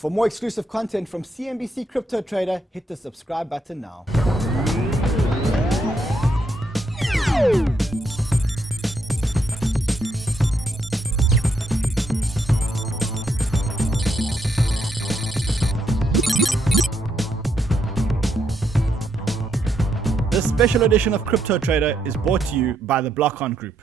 For more exclusive content from CNBC Crypto Trader, hit the subscribe button now. This special edition of Crypto Trader is brought to you by the Block-On Group.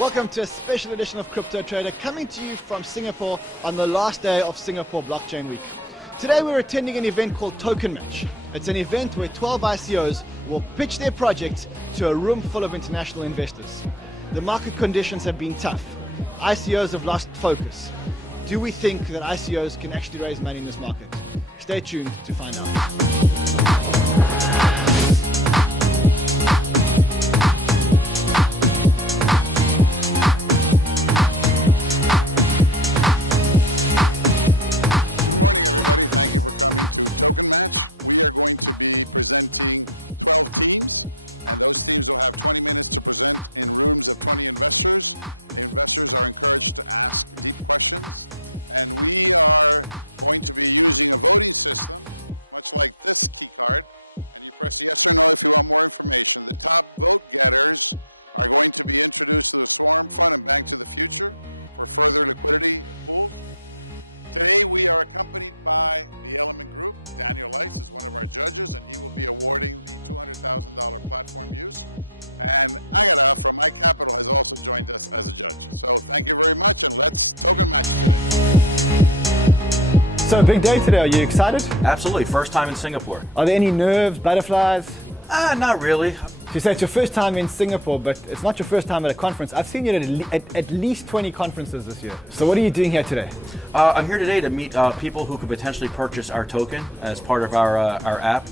Welcome to a special edition of Crypto Trader, coming to you from Singapore on the last day of Singapore Blockchain Week. Today we're attending an event called Token Match. It's an event where 12 ICOs will pitch their projects to a room full of international investors. The market conditions have been tough. ICOs have lost focus. Do we think that ICOs can actually raise money in this market? Stay tuned to find out. Everybody, thank you for coming to Token Match. We are going to be presenting 12 teams, and those teams will have 20 minutes to present in rooms of 20 investors. Investors are encouraged to ask deep questions, and we are going to be using a voting system, much like this key card, and you press yes or no if you want more information. The top vote getters are going to be introduced to the Swarm Fund and Bank to the Future for further liquidity pools. Today we are accompanied by the Element Group. Daniel Lice is one of our judges, and he will be awarding the $200,000 platform use. And Agata from iCapital has also joined us as a judge. So thank you very much, and let's Token Match today. So, big day today. Are you excited? Absolutely. First time in Singapore. Are there any nerves, butterflies? Not really. You say it's your first time in Singapore, but it's not your first time at a conference. I've seen you at least 20 conferences this year. So what are you doing here today? I'm here today to meet people who could potentially purchase our token as part of our app,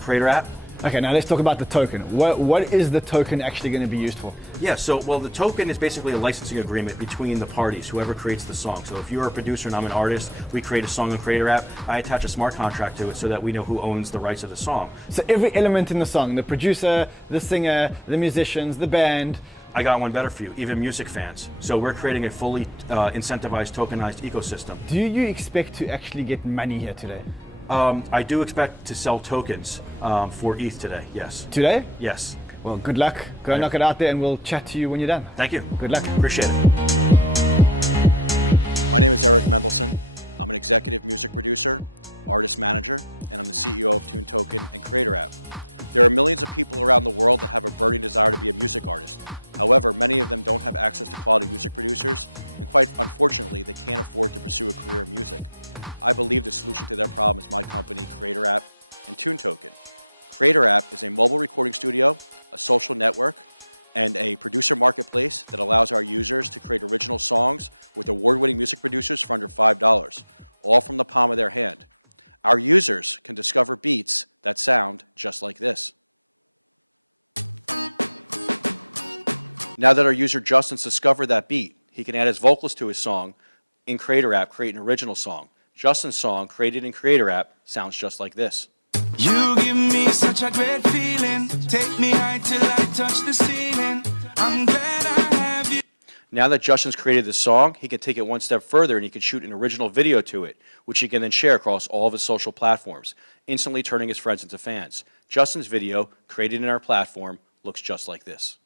Creator app. Okay, now let's talk about the token. What is the token actually going to be used for? Yeah, well, the token is basically a licensing agreement between the parties, whoever creates the song. So if you're a producer and I'm an artist, we create a song on Creator app, I attach a smart contract to it so that we know who owns the rights of the song. So every element in the song, the producer, the singer, the musicians, the band. I got one better for you, even music fans. So we're creating a fully incentivized, tokenized ecosystem. Do you expect to actually get money here today? I do expect to sell tokens for ETH today, yes. Today? Yes. Well, good luck. Go knock it out there, and we'll chat to you when you're done. Thank you. Good luck. Appreciate it. My name is Eric Mendelson. I'm an executive music producer, artist manager, and I'm the CEO of Tune Token and Creator app. There are millions of people around the world that have a burning desire to be a music artist. However, many of them don't have access to quality music producers, and quite unfortunately, they can't afford to pursue a career in music. I believe the solution to their problem is my company, Creator app and Tune Token. Creator app is a mobile recording studio, a social network, and a producer marketplace that allows our users to create original songs with award-winning music producers for under $5, all from the palm of their hand. Our users can discover beats that sound just like this. Now that our user Justin's discovered that beat, he can add his vocals to his song in Creator app, create an original song. Justin's song, created in Creator app, sounds just like this. You give me such a great feeling. Take me high till I touch the ceiling. I'm glad I have you. Now that Justin's created this song, he can take it one step further and he can shoot an original video to it, which he can then share across all of his social platforms, instantly turning his friends into fans. Justin's video, created in our platform, looks just like this.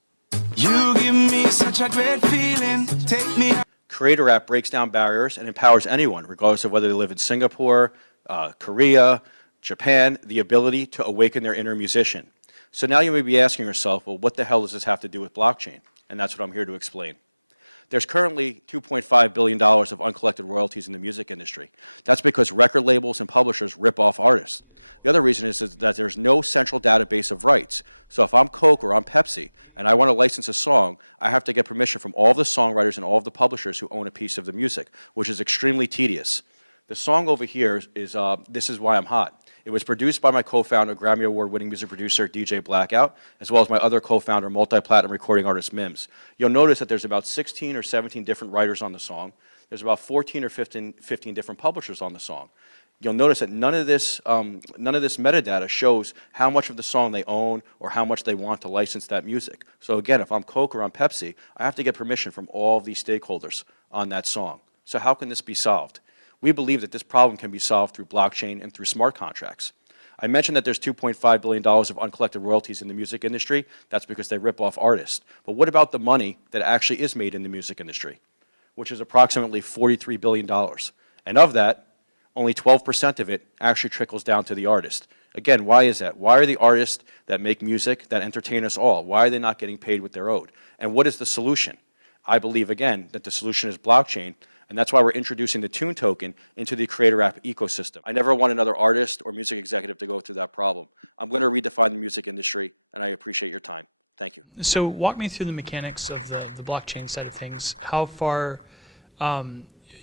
You give me such a great feeling. Take me high. Creator app breaks down barriers and empowers anyone, regardless of whether they live in Singapore, Korea, Japan, the ability to awaken their inner musician. So now you may be asking yourself, well, what the hell does this have to do with blockchain? And that's what I'm here to explain. There's currently $2.5 billion of uncollected royalties in the music industry. That's because record labels and publishers rip off artists. The other reason is that there's no central database of rights. So if I'm Coke or I'm Pepsi and I want to license a song, I have to get permission from all of the songwriters and all of the publishers who own a piece of the music, which is extremely tedious. The song over here is This Is Why I'm Hot. It was produced by my co-founder, Grammy Award-winning music producer, DJ Blackout, as well as my other co-founder, multi-platinum recording artist, Mims. You'll notice that there's about 16 or 17 different writers on the song. There's about 14 or 15 different publishers on the song. you'll notice that none of this metadata shows how much of the song they own or how much they want to license that music. So again, if I'm Coke or I'm Pepsi, I have to get permission from all of these stakeholders on that song. So how can this be solved? We believe that this problem can be solved through blockchain and through smart contracts. I mentioned that there's $2.5 billion of uncollected royalties in the music industry. That's because they rip off artists. But what about the money that actually is made in the music industry, which is approximately $43 billion? And of that, only 12% of it actually trickles down to the artist. Again, why is that? Why are the artists that make music, that entertain us all, why are they not getting paid what they're owed? And what is the solution? I believe, again, that the solution is blockchain, and that's why we're introducing the Tune token into the creator app ecosystem. I never want another artist or music executive to go through that problem. I'm going to redefine the music industry, and I appreciate your time. Thank you. So walk me through the mechanics of the blockchain side of things. How far,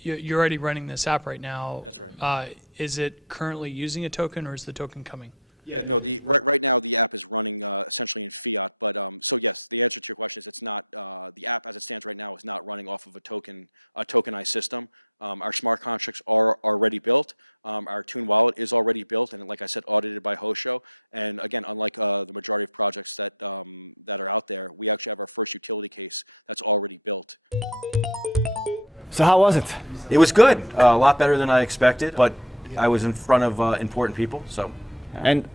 you're already running this app right now. That's right. Is it currently using a token, or is the token coming? Yeah, no, right now the app is running essentially in fiat, but so yes, the answer to your question is it's not, the app as it stands right now is not running off of a tokenized system. Our smart contracts are already built. Our Tune wallet is already built, and like I said, audited by Hosho. And again, unlike the majority of projects that are out there, we actually have our first utility case that's already built. So how was it? It was good, a lot better than I expected, but I was in front of important people, so. And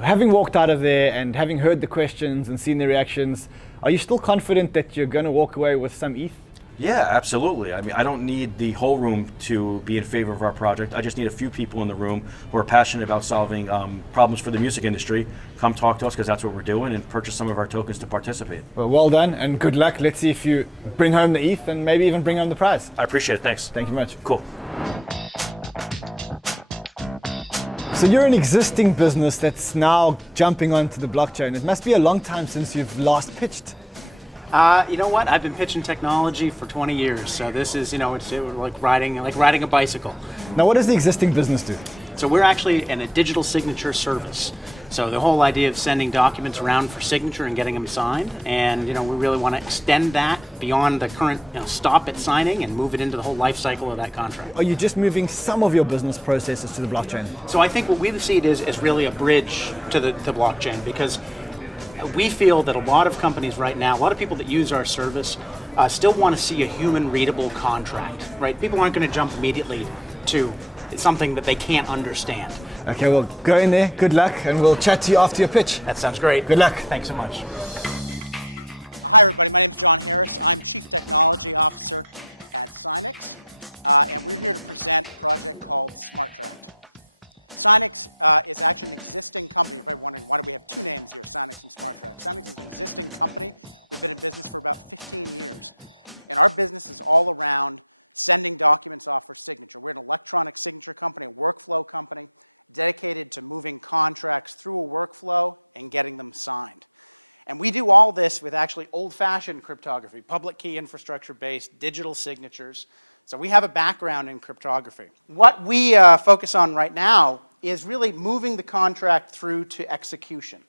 having walked out of there and having heard the questions and seen the reactions, are you still confident that you're going to walk away with some ETH? Yeah, absolutely. I mean, I don't need the whole room to be in favor of our project. I just need a few people in the room who are passionate about solving problems for the music industry. Come talk to us, because that's what we're doing, and purchase some of our tokens to participate. Well done and good luck. Let's see if you bring home the ETH and maybe even bring home the prize. I appreciate it. Thanks. Thank you much. Cool. So you're an existing business that's now jumping onto the blockchain. It must be a long time since you've last pitched. You know what? I've been pitching technology for 20 years, so this is, it's like riding a bicycle. Now, what does the existing business do? So we're actually in a digital signature service. So the whole idea of sending documents around for signature and getting them signed, and we really want to extend that beyond the current stop at signing and move it into the whole life cycle of that contract. Are you just moving some of your business processes to the blockchain? So I think what we see it is really a bridge to the blockchain, because we feel that a lot of companies right now, a lot of people that use our service still want to see a human readable contract, right? People aren't going to jump immediately to something that they can't understand. Okay, well, go in there, good luck, and we'll chat to you after your pitch. That sounds great. Good luck. Thanks so much. Hi everybody, my name is John Harris. I'm Chief Technology Officer at Sinex, and we're here to present a project called SmartTract. Sinex is actually an existing company. You're probably wondering, why do we have two names here, Sinex and SmartTract? Sinex is an existing company. We've been in business for about 15 years. And our business is all around sending documents off for signature. We're an electronic signature company, a workflow company, dedicated to moving contracts through a workflow and getting them signed. And we do all this with actually old-fashioned cryptography, public key infrastructure-based digital signatures. So we have a background in cryptography. What we focus on right now is really moving the contract through to execution.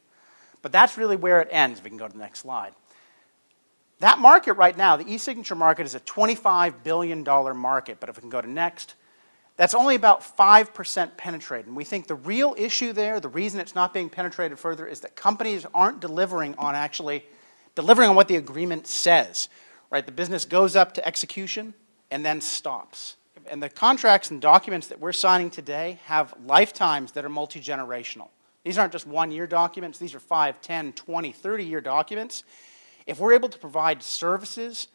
But that's really where it ends. If we can go to the next slide. That market right now, the e-signature market, is a $25 billion market. But if we can go to next, that's only about 5% penetrated. And we think the real issue there, the reason it's not being penetrated further, is that companies aren't delivering on what the agreement says. Right? The business goes up to execution and then stops. And the contracts and documents that we're signing today have lifetimes that are multi-generational. These aren't just one-year documents. These are 5, 10, 20, 30-year documents. If we're able to provide services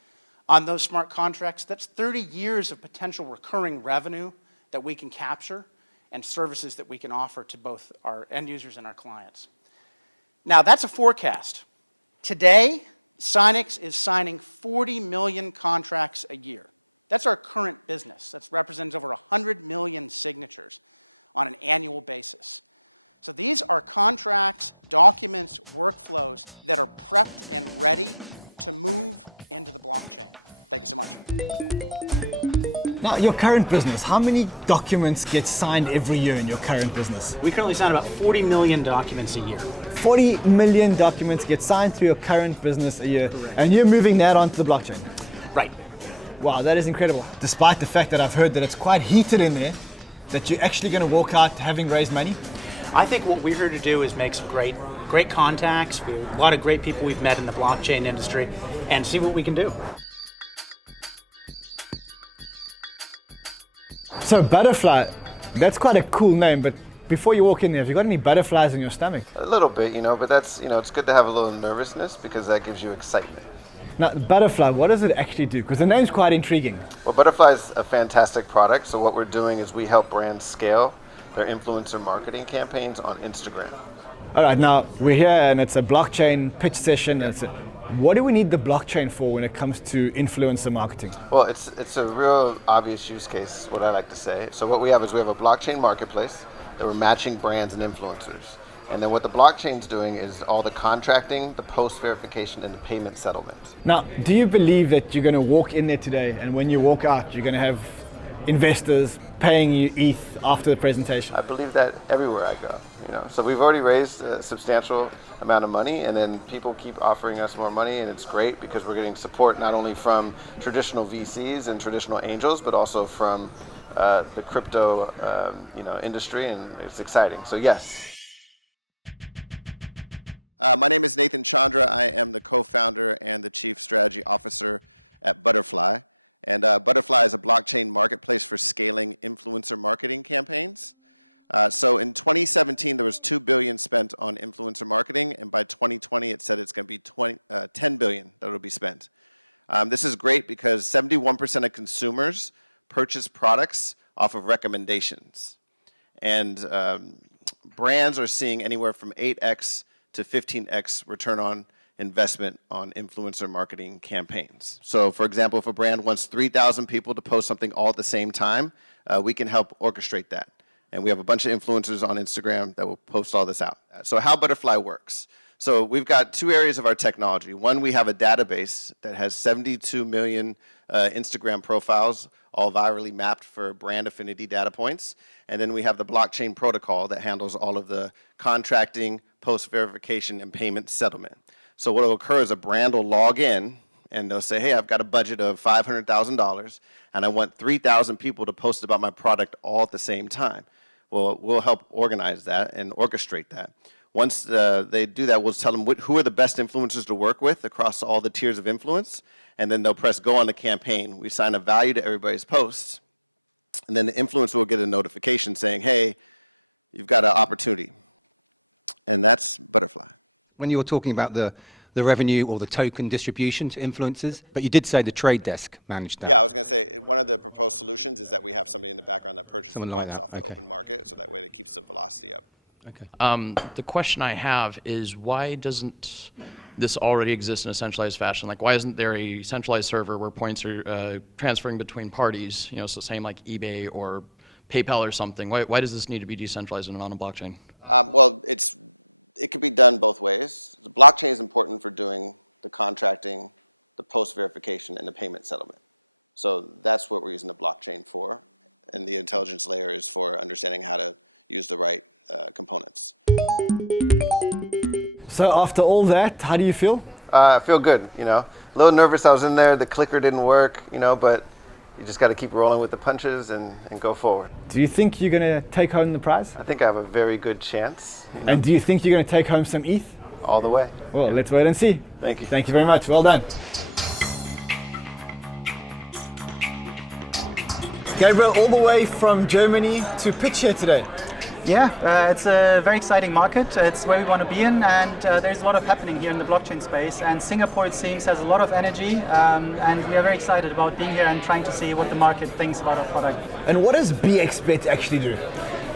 on those smart contracts, that's 30 years of potential recurring revenue that we can capture and services that we can offer to both our end users and our clients. Now, that's a forecast. Today, Sinex is signing 40 million contracts a year. That's our current business. That represents over 100 million signatures on an annual basis. So these are contracts, documents, workflows that are prepped and ready to move into the blockchain. Thank you so much. Now, your current business, how many documents get signed every year in your current business? We currently sign about 40 million documents a year. 40 million documents get signed through your current business a year. Correct. And you're moving that onto the blockchain. Right. Wow, that is incredible. Despite the fact that I've heard that it's quite heated in there, that you're actually going to walk out having raised money? I think what we're here to do is make some great contacts. We have a lot of great people we've met in the blockchain industry and see what we can do. So Butterfly, that's quite a cool name, but before you walk in there, have you got any butterflies in your stomach? A little bit, but that's, it's good to have a little nervousness because that gives you excitement. Now, Butterfly, what does it actually do? Because the name's quite intriguing. Well, Butterfly is a fantastic product. So what we're doing is we help brands scale their influencer marketing campaigns on Instagram. All right, now we're here and it's a blockchain pitch session. What do we need the blockchain for when it comes to influencer marketing? Well, it's a real obvious use case, what I like to say. So what we have is we have a blockchain marketplace that we're matching brands and influencers. And then what the blockchain's doing is all the contracting, the post-verification, and the payment settlement. Now, do you believe that you're going to walk in there today and when you walk out, you're going to have investors paying you ETH after the presentation? I believe that everywhere I go. So we've already raised a substantial amount of money, and then people keep offering us more money, and it's great because we're getting support not only from traditional VCs and traditional angels, but also from the crypto industry, and it's exciting. So yes. My name is Nathan Chandra. I am the co-founder and the chief strategy officer at Butterfly. And Butterfly is a blockchain marketplace for scaling influencer marketing campaigns. So in 2017, there was $2 billion spent on influencer marketing, and by 2020, it said it's going to be $10 billion that will be spent. This is great because 71% of consumers purchase products off of recommendations. And brands are seeing anywhere from 8x to 15x return on investment on influencer marketing campaigns. So for example, if a brand wants 3,000 people to post something all at the same time, we can help orchestrate that. And we have a bunch of influencers on Instagram that will post all this out. So how Butterfly works. So we've got two areas of our technology. One, we have a database that has 72 million Instagram profiles, all virally mapped for brand affinity data points. And then we have the blockchain protocol that handles all of the contracting, post-verification, and payment settlement. So what will occur is a brand will log in and they'll say, hey, I've got a budget of $500,000 and I want 3,000 people to post about my product all at the same time. Well, we'll help organize that and orchestrate that. Once they do that, we'll tell them who are the best influencers to work with across all the tiers of influence, and then they'll press go on the campaign. We assign a value to everybody's posts, and then the influencer will get a notification saying, hey, you've got an opportunity. And that's Butterfly. When you were talking about the revenue or the token distribution to influencers, but you did say the trade desk managed that. Yeah, I was going to say one of the proposed solutions is that we have somebody in the background that purchases the Something like bucks that, off the okay. open market, so that way it keeps the velocity up. Okay. The question I have is why doesn't this already exist in a centralized fashion? Like, why isn't there a centralized server where points are transferring between parties? So same like eBay or PayPal or something. Why does this need to be decentralized and on a blockchain? Well, it could be done both ways. The blockchain is important for doing the contracting, the post-verification, and the payment settlement. So that's what we're using the blockchain for. And the intelligence layer is for understanding how to use the right components. So after all that, how do you feel? I feel good, A little nervous I was in there, the clicker didn't work, but you just got to keep rolling with the punches and go forward. Do you think you're going to take home the prize? I think I have a very good chance. And do you think you're going to take home some ETH? All the way. Well, let's wait and see. Thank you. Thank you very much. Well done. Gabriel, all the way from Germany to pitch here today. Yeah, it's a very exciting market. It's where we want to be in, and there's a lot of happening here in the blockchain space. And Singapore, it seems, has a lot of energy, and we are very excited about being here and trying to see what the market thinks about our product. And what does BXBIT actually do?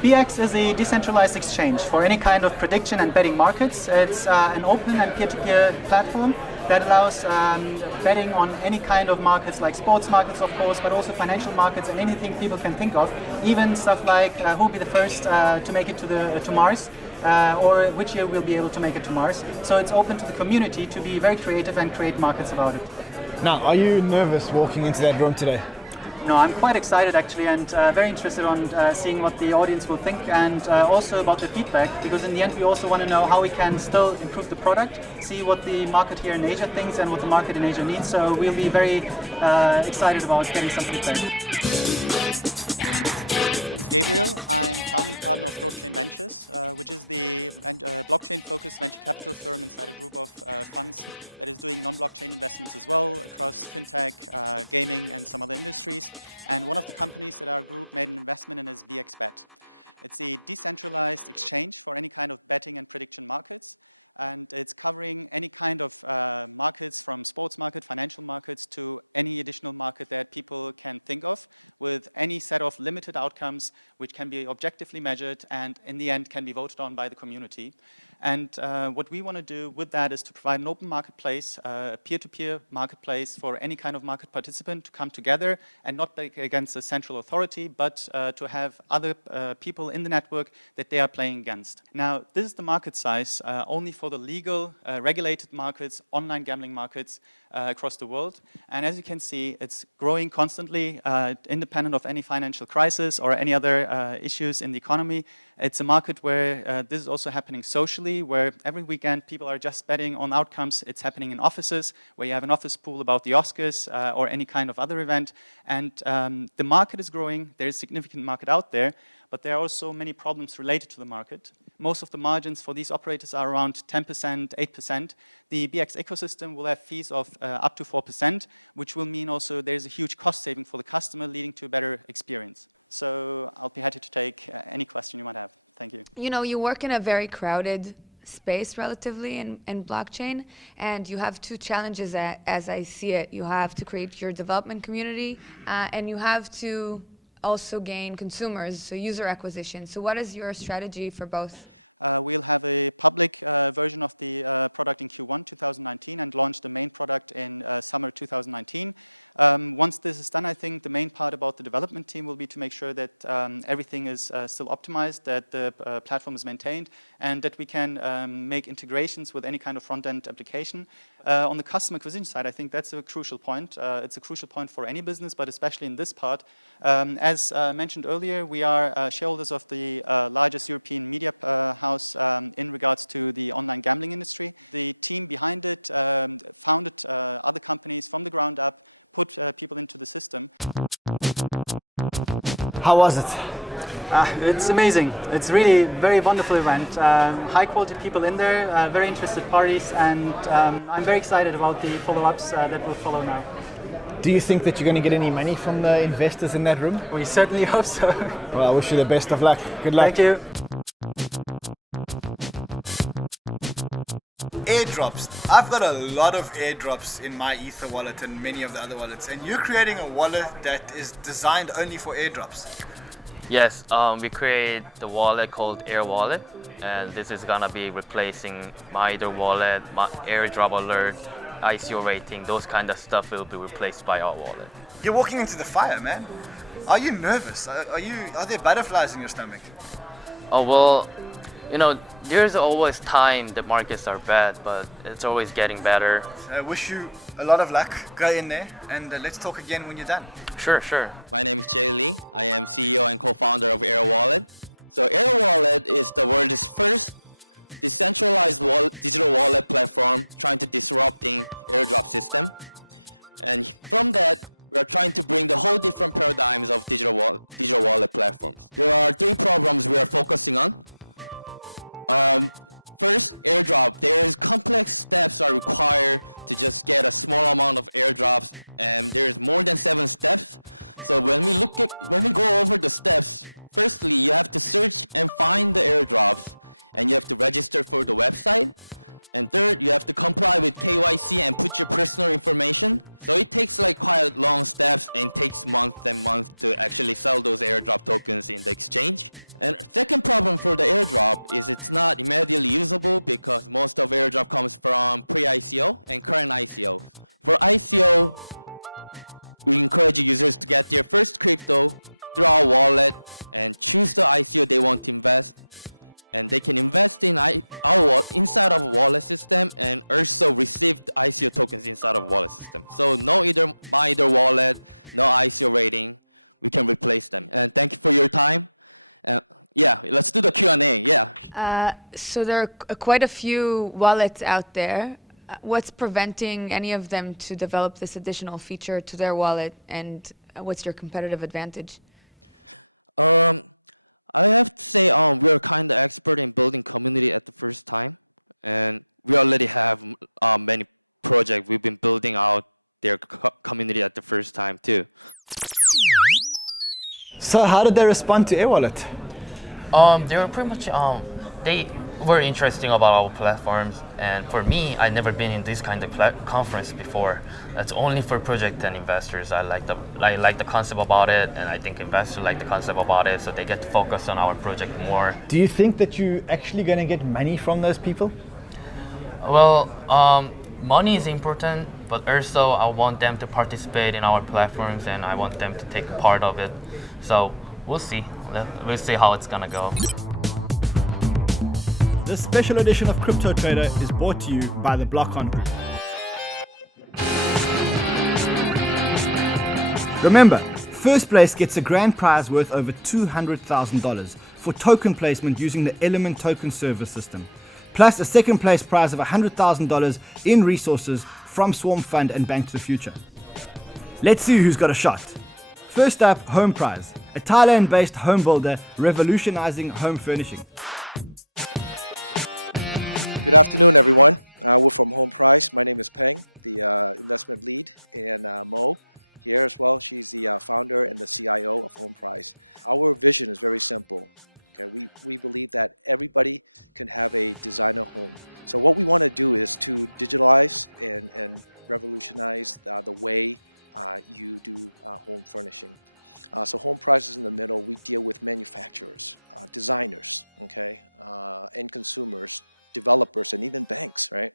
BX is a decentralized exchange for any kind of prediction and betting markets. It's an open and peer-to-peer platform that allows betting on any kind of markets, like sports markets, of course, but also financial markets and anything people can think of. Even stuff like who will be the first to make it to Mars, or which year we'll be able to make it to Mars. So it's open to the community to be very creative and create markets about it. Now, are you nervous walking into that room today? No, I'm quite excited actually, and very interested on seeing what the audience will think, and also about the feedback, because in the end we also want to know how we can still improve the product, see what the market here in Asia thinks and what the market in Asia needs. So we'll be very excited about getting some feedback. Gabriel. I'm founding partner of Blockchain Ventures, which is the blockchain-focused venture capital firm inside a group of funds that is doing non-blockchain investments as well across fintech, gaming, and some other industries. And one of the companies that our group made an investment in is BXBET. It's a decentralized exchange for any kind of betting and prediction markets. And it's covering any kind of markets, from sports market, financial markets, to any additional market that people can think of, with any set of limited outcomes which can be objectively measured and in the end can be voted on by the community. And what we want to do with that is to provide an open marketplace, a peer-to-peer marketplace for any kind of market participant to come together and not be against a central authority, but to have other people in the network that they are playing against. Now, this is the market size only for the legal, regulated markets, online gambling markets across the world. And as you can see, it's growing constantly, independent of any financial crisis or any other issues in the economy. It's a market where this is also happening socially, where every weekend people are just betting on outcomes. It's happening in offices, where you have an office pool about the Oscars or any kind of other event. And the market is growing. There is significant market out there, but there are also many problems related to the market. Most of the margins for these operators are around 10%, 8%. The BX ecosystem will have fees of up to 4%, which will mean also there's a huge cost saving for the customer, leading to a better experience. So I'll be happy to take any question you might have. Thank you. You know, you work in a very crowded space relatively in blockchain, and you have two challenges as I see it. You have to create your development community, and you have to also gain consumers, so user acquisition. So what is your strategy for both? We'll have a public version of the product in Q1 2019 and launch the main product in summer 2019. Once this is done, I think the main part about the development team will be to make sure that everything is still optimized, that the platform is maintained, and that we can make integrations with any kind of front-end application. On the customer acquisition side, I think that's a crucial point. It's a crucial point for any business, but especially in this part. As mentioned earlier, we are shareholders of the largest European media house in regards to the online gambling industry. The team behind it founded other companies from the ground up, put people into the system. How was it? It's amazing. It's really a very wonderful event. High quality people in there, very interested parties, and I'm very excited about the follow-ups that will follow now. Do you think that you're going to get any money from the investors in that room? We certainly hope so. Well, I wish you the best of luck. Good luck. Thank you. Airdrops. I've got a lot of airdrops in my Ether wallet and many of the other wallets, and you're creating a wallet that is designed only for airdrops. Yes, we create the wallet called Air Wallet, and this is gonna be replacing my Ether wallet, my airdrop alert, ICO rating, those kind of stuff will be replaced by our wallet. You're walking into the fire, man. Are you nervous? Are there butterflies in your stomach? Oh well, you know, there's always time the markets are bad, but it's always getting better. I wish you a lot of luck. Go in there, and let's talk again when you're done. Sure, sure. My name is Jay Lee. I am CEO and co-founder of Air Wallet. So Air Wallet is the world's first decentralized digital wallet platform trying to disrupting airdrop system. And from that, we are trying to bring the whole different paradigms of digital wallet platforms. There are three problems we are focusing on. First, airdrop. There's complex steps are required to just get a small amount of airdrops, and there's more than 7 steps. So when we go over the steps, firstly, you have to search and find the airdrops, and you have to register for the website. And third, you have to comply with KYC and put your personal information. So it takes like quite long steps and takes months and months to actually sell those airdrop tokens in the exchange. And second problem for the airdrop is it's not immediately usable because most of airdrop comes from pre-ICO and current ICO. For ICO, we encourage users to get their first crypto through our wallet and choose the ICO they want to invest. And they can invest in inside of a wallet system and also receive the ICO tokens inside of a wallet system. So no buy either wallet, no ICO rating. We can replace them. And thank you for your time. Yeah, let's do the Q&A. Yeah. So there are quite a few wallets out there. What's preventing any of them to develop this additional feature to their wallet, and what's your competitive advantage? I have to say, we are kind of expert in building community at the first time, and we already have many projects. We've been building out their community at the first time too. So how did they respond to AirWallet? They were pretty much they were interesting about our platforms, and for me, I've never been in this kind of conference before. That's only for project and investors. I like the concept about it, and I think investors like the concept about it, so they get to focus on our project more. Do you think that you're actually going to get money from those people? Well, money is important, but also I want them to participate in our platforms, and I want them to take part of it. So we'll see. We'll see how it's gonna go. This special edition of Crypto Trader is brought to you by the BlockOn Group. Remember, first place gets a grand prize worth over $200,000 for token placement using the Element token service system, plus a second place prize of $100,000 in resources from Swarm Fund and Bank to the Future. Let's see who's got a shot. First up, Home Prize, a Thailand-based home builder revolutionizing home furnishing. Good afternoon, everyone. We're from Home Prize. My name is Peng, the investment lead, and Mo here as well. She's the founder and the CIO of Home Prize. Our vision is very simple. Okay, we believe that everybody can have a designer home. So what we want to do is to digitalize and revolutionize the way you do home furnishing. So Home Prize is in the middle. We deal with manufacturers, designers, okay, end consumers, developers, and even banks, right?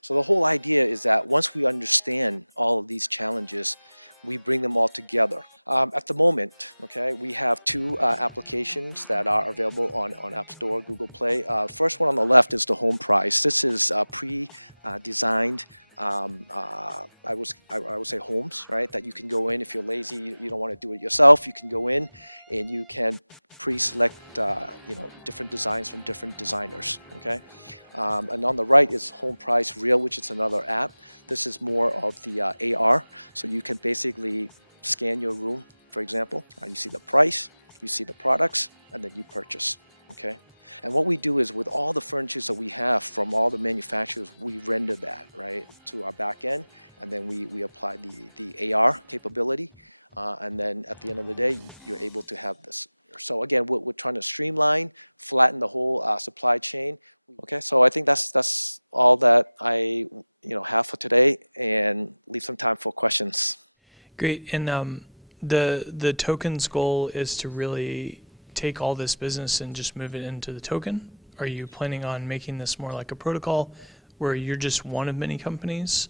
So the whole idea is that once we understand all of these challenges, we bring them all together. At the moment, okay, we have two applications that are available on App Store, Google Play. First one on the left is the Home Prize. This is pre-designed, I would say homes, right? That you can go in if you're lazy, you don't want to do it yourself. You can go in and you can pre-select, different designs from different designers, okay? And on the right is Home Prize Real, which is another app. This is more of the AR, so you can basically scan your room, for example. You see the price, you see the products, and then you purchase, okay? And what we do is with all the furniture that we have from all the manufacturers, we render that, right, to our back end, and then we apply the AR capability, and then at the end of the day, you're able to have this. So again, we're trying to streamline, flatten the whole supply chain. Okay, so I think that's all that I have for today, and leave some time for questions. Great. And the token's goal is to really take all this business and just move it into the token? Are you planning on making this more like a protocol where you're just one of many companies?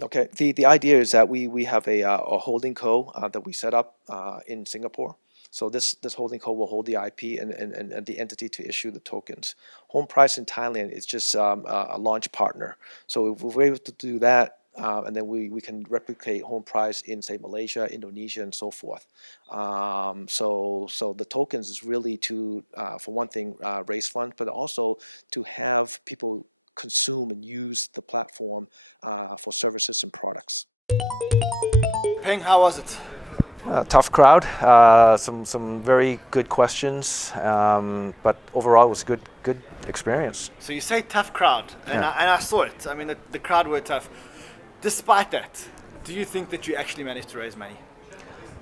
Okay, the idea is that we have a holding co that we set up in Singapore. So this holding co will hold the IP and the entity to issue the tokens. Home Prize in Thailand is just a launch partner. So if we're able to do that, and then we can replicate Home Prize in, say, Malaysia, Indonesia, and so forth. So the tokens is really to, for one thing, raise funds, but also to have people consume and use the platform for services and products. Peng, how was it? Tough crowd, some very good questions, but overall it was a good experience. So you say tough crowd, and I saw it. I mean, the crowd were tough. Despite that, do you think that you actually managed to raise money?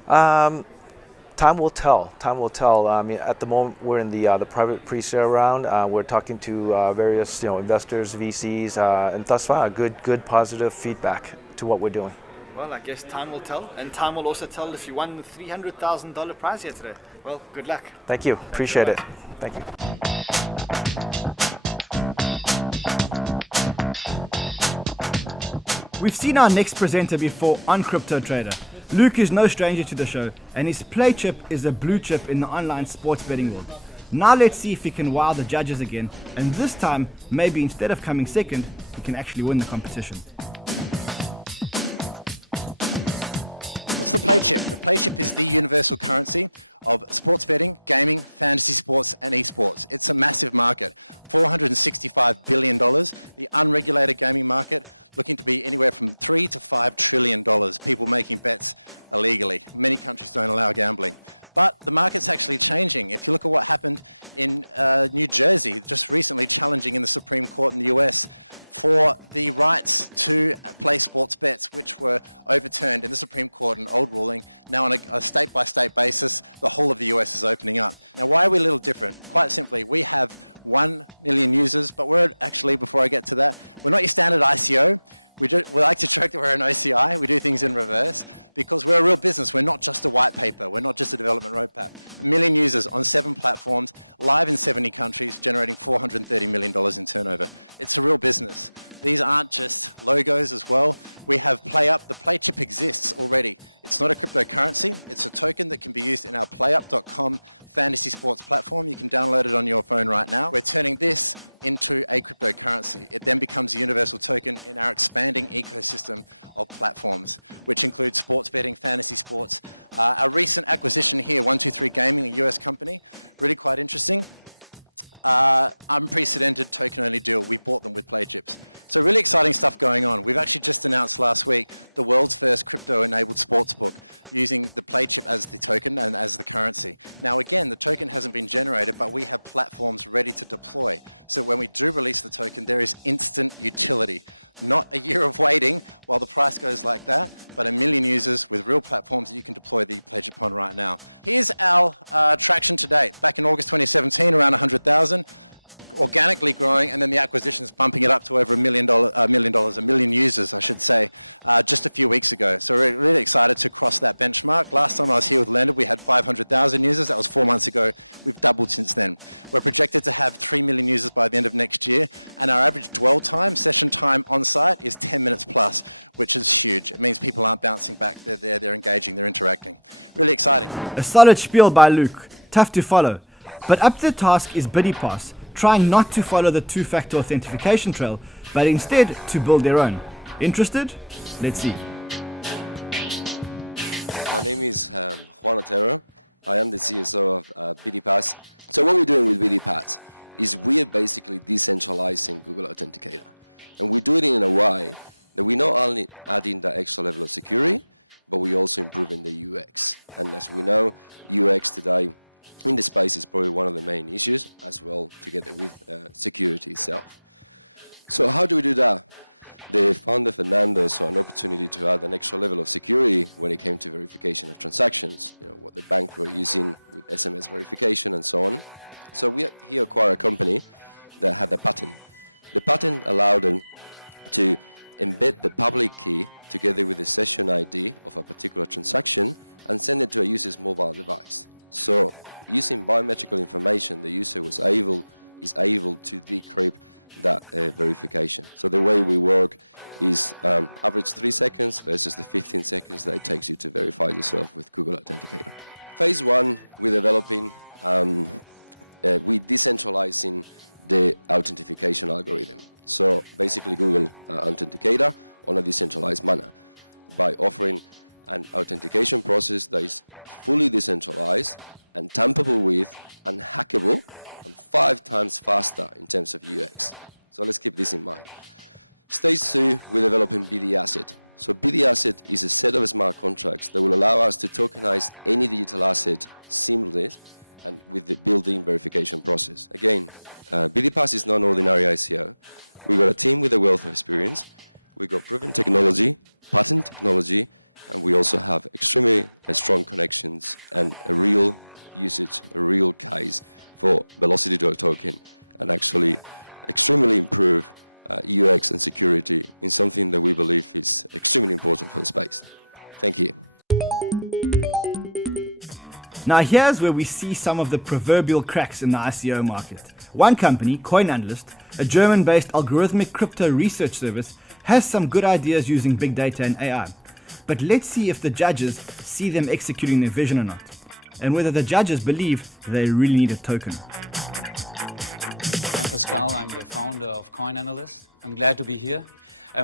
Time will tell. Time will tell. I mean, at the moment we're in the private pre-sale round. We're talking to various investors, VCs, and thus far good positive feedback to what we're doing. Well, I guess time will tell, and time will also tell if you won the $300,000 prize here today. Well, good luck. Thank you. Appreciate it. Thank you. We've seen our next presenter before on Crypto Trader. Luke is no stranger to the show, and his play chip is a blue chip in the online sports betting world. Now let's see if he can wow the judges again, and this time, maybe instead of coming second, he can actually win the competition. What's the play chip? The play chip is the universal currency of sports betting, gaming, fantasy sports, and esports. It's a massive market, $465 billion. The unregulated gaming market looking to be anywhere from $3 to $5 trillion. People making bets illegally. Many countries don't allow gambling. But the market's actually changing. If you look at what happened in New Jersey, just recently challenging in the Supreme Court in the US for the rights to play sports bets, which were overturned in the Supreme Court, an old ruling. Now on a state-by-state basis, the whole of the US is opening up. Now, why are we a little different? Quite simply, we have 1 million users, but we're actually, before I get to that, we're not your standard ICO. We like to joke that we're an OCI. We do things in reverse because we're a real business. We're not just a white paper. We're not just a development roadmap. 1 million users on 7 platforms, live in 70 countries, generating $430 million in turnover. It's a real business. These aren't just logos as well. We have PlayUp. The Play chip exists already. It's not a cryptocurrency. It's a token that can be used in our playup.com fantasy sports platform. You can download it on your phone right now. We're turning this into a cryptocurrency. It then becomes a universal token in our expanding ecosystem of platforms, which includes sports betting, fantasy sports. Our recent acquisition here, 123 Gaming, a US company, really quite interesting. Unprecedented token-only deal. We bought them with play chips. So really exciting stuff going on. We've actually just announced last week the world's first crypto-enabled sportsbook using the play chip as the token and as the currency. Now again, the token hasn't been generated, but we have platforms ready to deploy. So when we do release the token, there is instant utility. Not a year of waiting while the price goes like that, but 1 million users with real platforms that you can deploy the pledge upon right now. Here's our traction to date. Back in August 2017, around 100,000. Organically growing, and then the acquisitions bumping it up to over $1 million users, I should say, just a few weeks ago. So we're really excited to cross that benchmark. Last time I was here with Leonard, we had 500,000 users. That was 4 months ago. We've doubled since then. We're projected to have 3 million users by the end of next year, and our average dwell time, session time on site, is 10 minutes plus, which is huge. It means people aren't bouncing back. They're there, they're engaging, they're interacting. Really exciting. A solid spiel by Luke. Tough to follow. But up to the task is BIDIPass, trying not to follow the two-factor authentication trail, but instead to build their own. Interested? Let's see. My name is Juan Otero. I am the CSO of BIDIPass. So what we're doing with BIDIPass is we're basically decentralizing Google Authenticator. And we do it in a way that we not only add in the extra level of security, but we also improving the UX. And as we know, UX today in the space is probably one of the main issues, as well together with security itself. So how do we do that? The founder Fernando saw an opportunity to add an extra level of security when it came to verification of transactions, what the bank were using with SMS verification and so on. So he acquired a company that had a patent. The patent allowed them to embed the public key together with the session ID of a particular transaction and send it to a user's mobile device. So using biometrical information, the user is able to decrypt that verification. So the way we work is average 3 seconds versus the 15 seconds that it takes you to verify yourself with Google Authenticator. Phase 1, we're developing, we're decentralizing the authentication algorithm. So basically Google Authenticator on a decentralized manner by offering an authentication process that is fully decentralized and tamperable with and hackable and 5 times faster in terms of UX. So let's keep this in mind. Stage 2, we're developing BD Asset. So BD Asset is a set of smart contracts that will allow us to tokenize any digital asset seamlessly and with the built-in verification process. Again, BIDIPass is not an ordinary ICO. We've got a team with a wealth of experience. We've got proven technology, patent technology, and we also have extremely strong connections and a real usage, a real case for velocity to a token and actually extremely improve UX and security in something that we believe is extremely important for the space. Thank you. Now here's where we see some of the proverbial cracks in the ICO market. One company, Coin Analyst, a German-based algorithmic crypto research service, has some good ideas using big data and AI. But let's see if the judges see them executing their vision or not, and whether the judges believe they really need a token. I'm Pascal, I'm the founder of Coin Analyst. I'm glad to be here.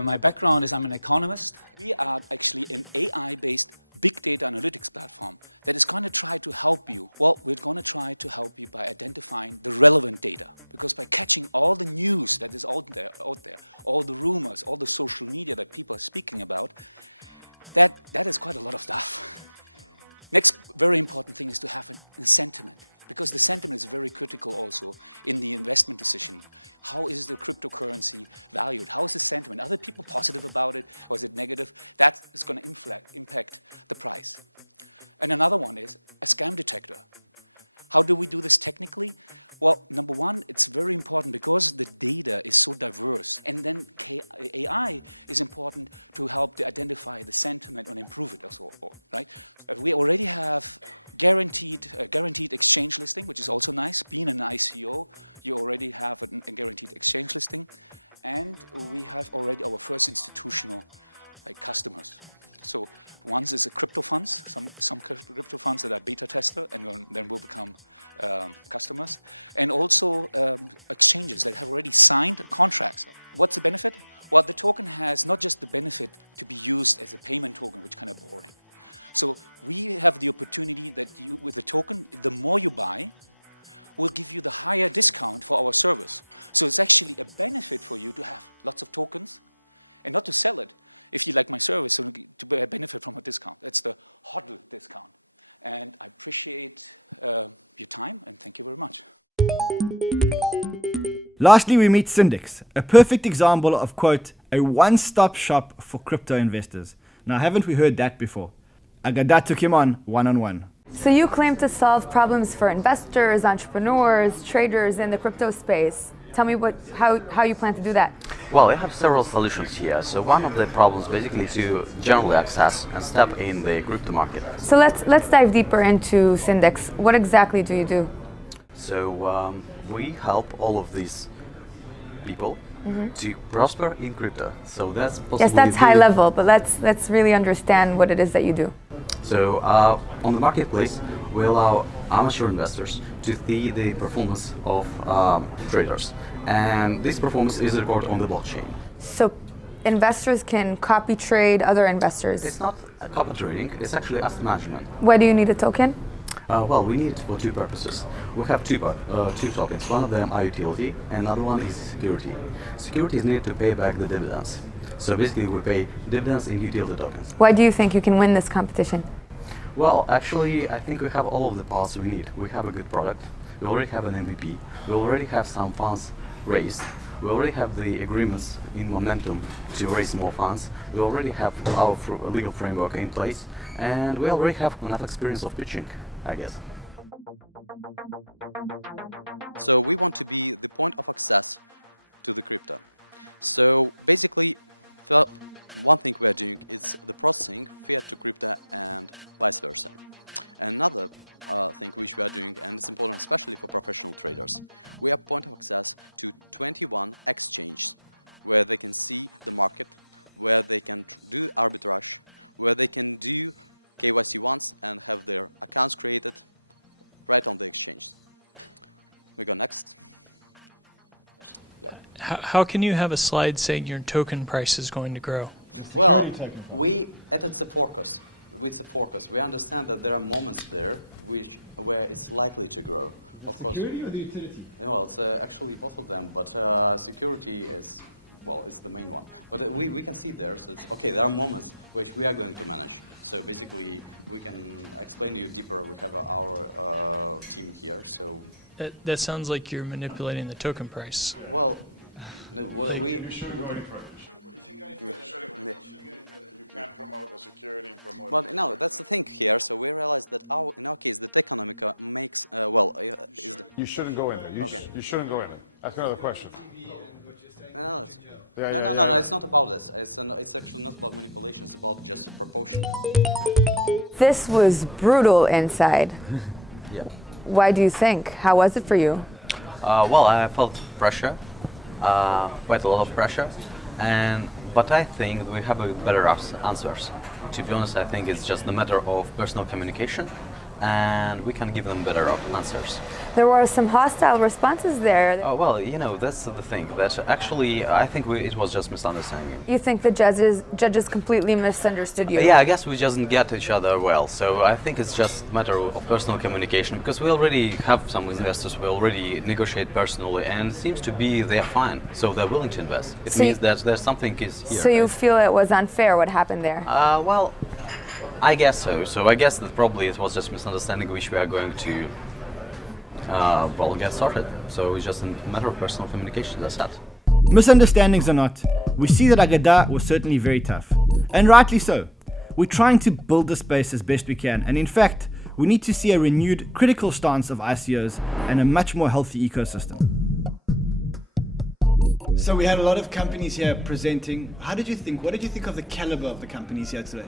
My background is I'm an economist. We are actually an AI-based big data analytics platform that is going to try to help you. Well, we're going to try to help you by identifying the relevant data, because by catching all the news that is out there, all the rumors, all the social media that people are speaking about, that is quite a lot of stuff. Next very important thing is to have a sentiment, because the sentiment is very critical also in the investment decision. How is the cryptocurrency valued? How is the sentiment? Are the people positive about it, or is it negative? That is going to impact the price. And another one is a scam detector. How do we do this technically? Well, number one, it's very important because the data is so diverse. And then AI is important to help to identify the sentiment and improve it also, right? We already have guaranteed exchange listing, which is also nice. Being an ICO, you already have a guaranteed exchange listing. And we have already our first institutional customers. So one is the crypto funds, some crypto funds that are beta tester and then will become customers, and also exchanges that have already signed contracts. What's the benefit? Well, the token has not just the benefit to be used as a payment token, which is kind of boring. So we have the opportunity that you, with the token, the more you buy, will give you the higher discount for our service. So it's actually a benefit for you to have lots of tokens and not to sell it. If you like my service, so to benefit from a discount. That's the HODL discount. And I appreciate your time, and thank you very much. Lastly, we meet Syndex, a perfect example of, quote, a one-stop shop for crypto investors. Now, haven't we heard that before? Agadat took him on one-on-one. So you claim to solve problems for investors, entrepreneurs, traders in the crypto space. Tell me how you plan to do that. Well, we have several solutions here. So one of the problems basically to generally access and step in the crypto market. So let's dive deeper into Syndex. What exactly do you do? So we help all of these people to prosper in crypto. So that's possible. Yes, that's high level, but let's really understand what it is that you do. So on the marketplace, we allow amateur investors to see the performance of traders, and this performance is recorded on the blockchain. So investors can copy trade other investors? It's not copy trading, it's actually asset management. Why do you need a token? Well, we need it for two purposes. We have two tokens. One of them are utility, and another one is security. Security is needed to pay back the dividends. So basically we pay dividends in utility tokens. Why do you think you can win this competition? Well, actually, I think we have all of the parts we need. We have a good product. We already have an MVP. We already have some funds raised. We already have the agreements in momentum to raise more funds. We already have our legal framework in place. And we already have enough experience of pitching, I guess. So we want to be the point of access to the crypto. So basically, one thing we are doing is the processing fiat to crypto and vice versa. Another thing which we are doing, and it's important especially for professional traders, we are point of access to 21 exchanges where they can see the market, where they can do arbitrage, where they can do KYC once and have their accounts created right on the exchange. We go next. How can you have a slide saying your token price is going to grow? Well, it's a forecast. It's a forecast. We understand that there are moments there where it's likely to grow. Of course. Security or the utility? Well, it's actually both of them, but security is, well, it's the main one. But we can see there, so it's okay. There are moments which we are going to manage. So basically, we can explain to you deeper. We have our team here. So that sounds like you're manipulating the token price. Well, no, well, You can't promote a security and promote. But no, that's the thing here. So we realized that in our case, the Techonomica makes You shouldn't go in there. You shouldn't go in it. Ask another question. No, it's not about this. It's actually not about manipulation. It's about just proportion. This was brutal inside. Yeah. Why do you think? How was it for you? Well, I felt pressure, quite a lot of pressure, but I think we have better answers. To be honest, I think it's just a matter of personal communication, and we can give them better answers. There were some hostile responses there. Well, that's the thing. That actually, I think it was just misunderstanding. You think the judges completely misunderstood you? Yeah, I guess we just didn't get each other well. So I think it's just a matter of personal communication, because we already have some investors. We already negotiate personally, and it seems to be they're fine. So they're willing to invest. It means that there's something is here. So you feel it was unfair what happened there? Well, I guess so. So I guess that probably it was just misunderstanding which we are going to well, get started. So it's just a matter of personal communication, that's that. Misunderstandings or not, we see that Agada was certainly very tough. And rightly so. We're trying to build the space as best we can, and in fact, we need to see a renewed critical stance of ICOs and a much more healthy ecosystem. So we had a lot of companies here presenting. What did you think of the caliber of the companies here today?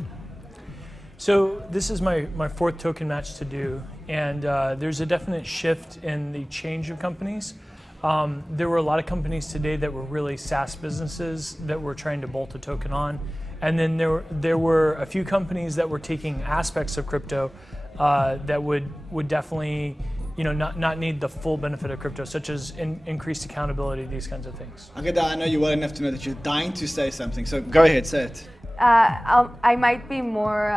So this is my fourth token match to do, and there's a definite shift in the change of companies. There were a lot of companies today that were really SaaS businesses that were trying to bolt a token on. And then there were a few companies that were taking aspects of crypto that would definitely, not need the full benefit of crypto, such as increased accountability, these kinds of things. Agada, I know you well enough to know that you're dying to say something, so go ahead, say it. I might be more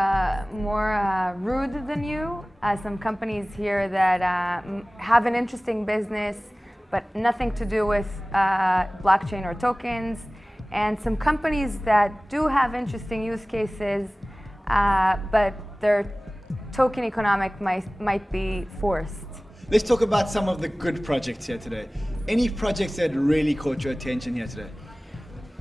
rude than you. Some companies here that have an interesting business, but nothing to do with blockchain or tokens. And some companies that do have interesting use cases, but their token economic might be forced. Let's talk about some of the good projects here today. Any projects that really caught your attention here today?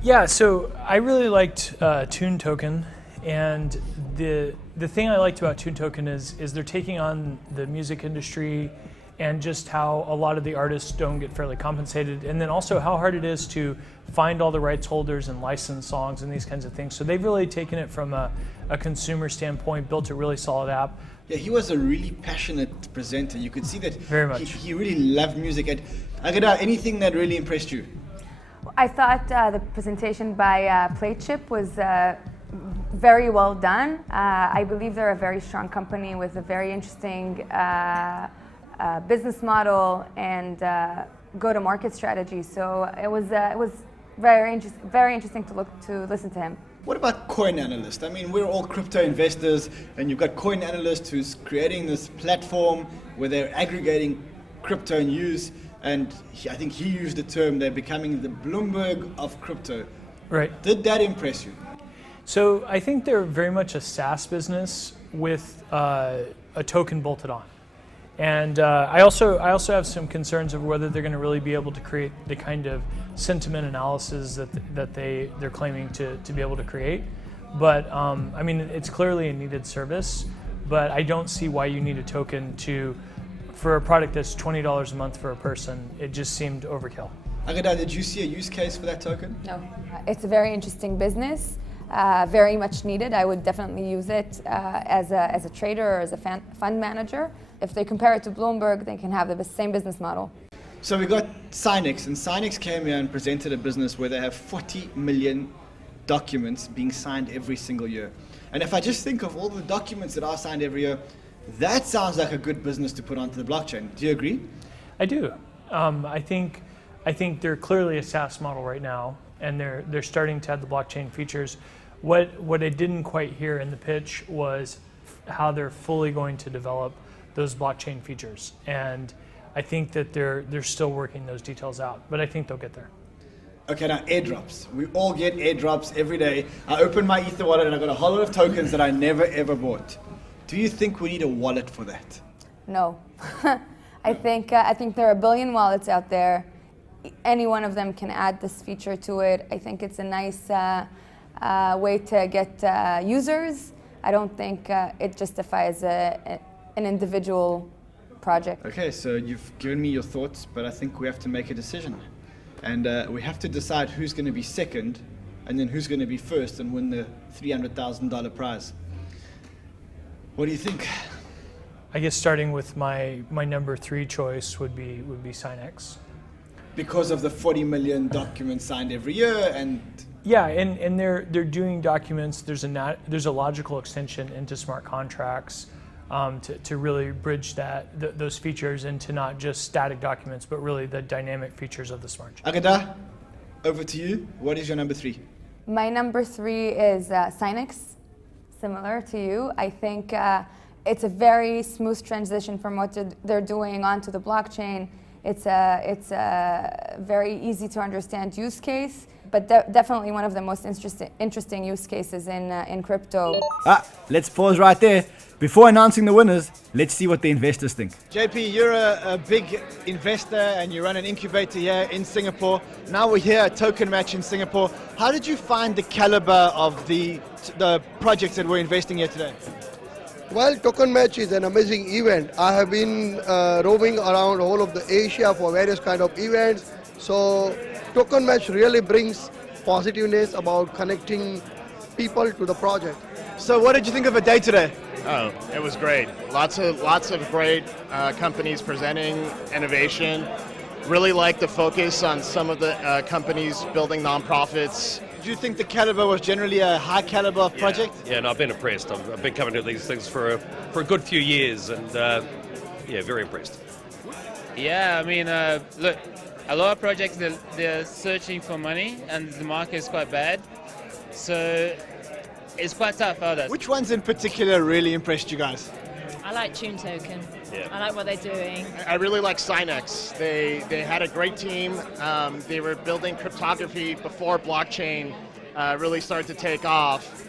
Yeah, so I really liked Tune Token, and the thing I liked about Tune Token is they're taking on the music industry and just how a lot of the artists don't get fairly compensated, and then also how hard it is to find all the rights holders and license songs and these kinds of things. So they've really taken it from a consumer standpoint, built a really solid app. Yeah, he was a really passionate presenter. You could see that very much. He really loved music. And Agada, anything that really impressed you? I thought the presentation by Playchip was very well done. I believe they're a very strong company with a very interesting business model and go-to-market strategy. So it was very interesting to listen to him. What about Coin Analyst? I mean, we're all crypto investors, and you've got Coin Analyst who's creating this platform where they're aggregating crypto news, and I think he used the term they're becoming the Bloomberg of crypto. Right. Did that impress you? So I think they're very much a SaaS business with a token bolted on. And I also have some concerns of whether they're going to really be able to create the kind of sentiment analysis that they're claiming to be able to create. But I mean, it's clearly a needed service, but I don't see why you need a token for a product that's $20 a month for a person. It just seemed overkill. Agada, did you see a use case for that token? No. It's a very interesting business, very much needed. I would definitely use it as a trader or as a fund manager. If they compare it to Bloomberg, they can have the same business model. So we got Sinex, and Sinex came here and presented a business where they have 40 million documents being signed every single year. And if I just think of all the documents that are signed every year, that sounds like a good business to put onto the blockchain. Do you agree? I do. I think they're clearly a SaaS model right now, and they're starting to add the blockchain features. What I didn't quite hear in the pitch was how they're fully going to develop those blockchain features, and I think that they're still working those details out, but I think they'll get there. Okay, now airdrops. We all get airdrops every day. I open my Ether wallet and I got a whole lot of tokens that I never ever bought. Do you think we need a wallet for that? No. I think there are a billion wallets out there. Any one of them can add this feature to it. I think it's a nice way to get users. I don't think it justifies an individual project. Okay, so you've given me your thoughts, but I think we have to make a decision. And we have to decide who's going to be second and then who's going to be first and win the $300,000 prize. What do you think? I guess starting with my number 3 choice would be Sinex. Because of the 40 million documents signed every year and... Yeah, and they're doing documents. There's a logical extension into smart contracts to really bridge those features into not just static documents, but really the dynamic features of the smart chain. Agada, over to you. What is your number 3? My number 3 is Sinex, similar to you. I think it's a very smooth transition from what they're doing onto the blockchain. It's a very easy to understand use case. definitely one of the most interesting use cases in crypto. Let's pause right there. Before announcing the winners, let's see what the investors think. JP, you're a big investor and you run an incubator here in Singapore. Now we're here at Token Match in Singapore. How did you find the caliber of the projects that we're investing here today? Well, Token Match is an amazing event. I have been roaming around all of the Asia for various kind of events. So Token Match really brings positiveness about connecting people to the project. So what did you think of the day today? Oh, it was great. Lots of great companies presenting innovation. Really like the focus on some of the companies building nonprofits. Do you think the caliber was generally a high caliber of project? Yeah, no, I've been impressed. I've been coming to these things for a good few years, and yeah, very impressed. Yeah, I mean, look, a lot of projects they're searching for money, and the market is quite bad, so it's quite tough out there. Which ones in particular really impressed you guys? I like Tune Token. Yeah. I like what they're doing. I really like Sinex. They had a great team. They were building cryptography before blockchain really started to take off.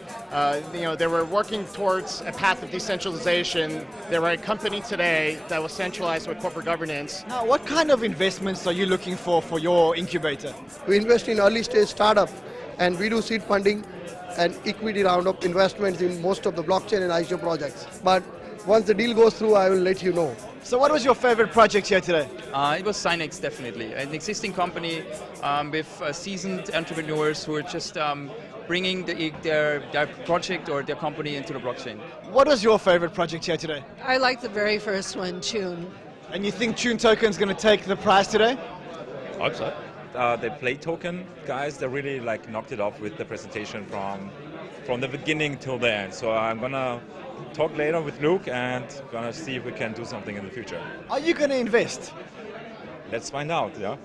They were working towards a path of decentralization. They were a company today that was centralized with corporate governance. Now, what kind of investments are you looking for your incubator? We invest in early stage startup and we do seed funding and equity round of investments in most of the blockchain and ICO projects. But once the deal goes through, I will let you know. So what was your favorite project here today? It was Sinex, definitely. An existing company with seasoned entrepreneurs who are just bringing their project or their company into the blockchain. What was your favorite project here today? I like the very first one, Tune. And you think Tune Token's going to take the prize today? I hope so. The Play Token guys, they really knocked it off with the presentation from the beginning till the end. So I'm gonna talk later with Luke and gonna see if we can do something in the future. Are you going to invest? Let's find out, yeah.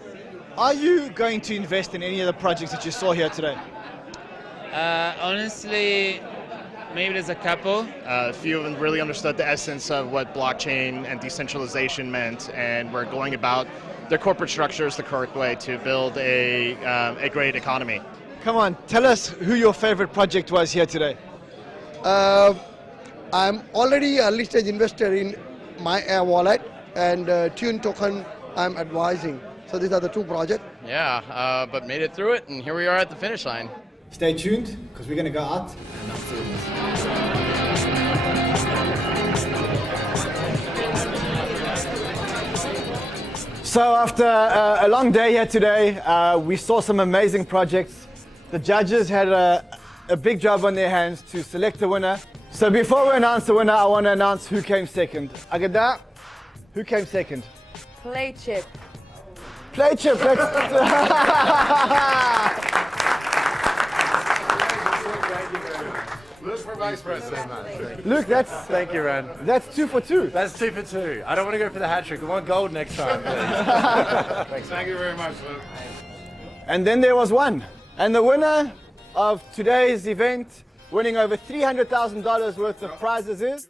Are you going to invest in any of the projects that you saw here today? Honestly, maybe there's a couple. A few of them really understood the essence of what blockchain and decentralization meant, and we're going about their corporate structures the correct way to build a great economy. Come on, tell us who your favorite project was here today. I'm already a early stage investor in my Air wallet and Tune Token I'm advising. So these are the two projects. Yeah, but made it through it, and here we are at the finish line. Stay tuned, because we're going to go out. So after a long day here today, we saw some amazing projects. The judges had a big job on their hands to select the winner. So before we announce the winner, I want to announce who came second. Agada, who came second? Play chip. Play chip. Luke for vice president, man. Luke, Thank you, Ren. That's 2 for 2. That's 2 for 2. I don't want to go for the hat trick. I want gold next time. Thanks. Thank you very much, Luke. And then there was one. And the winner of today's event, winning over $300,000 worth of prizes is...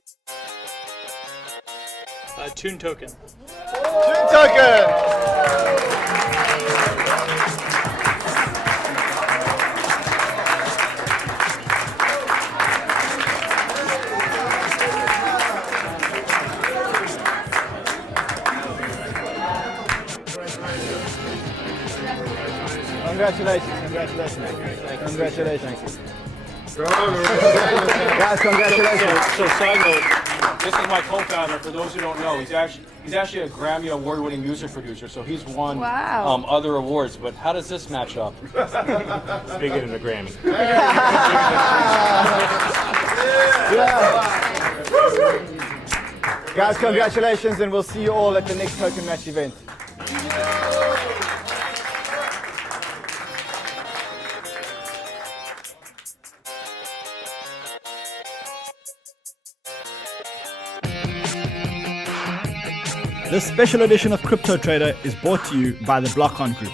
Tune Token. Tune Token! Congratulations. Guys, congratulations. So side note, this is my co-founder. For those who don't know, he's actually a Grammy award-winning music producer. So he's won other awards. But how does this match up? It's bigger than a Grammy. Guys, congratulations, and we'll see you all at the next Token Match event. This special edition of Crypto Trader is brought to you by the Blockon Group.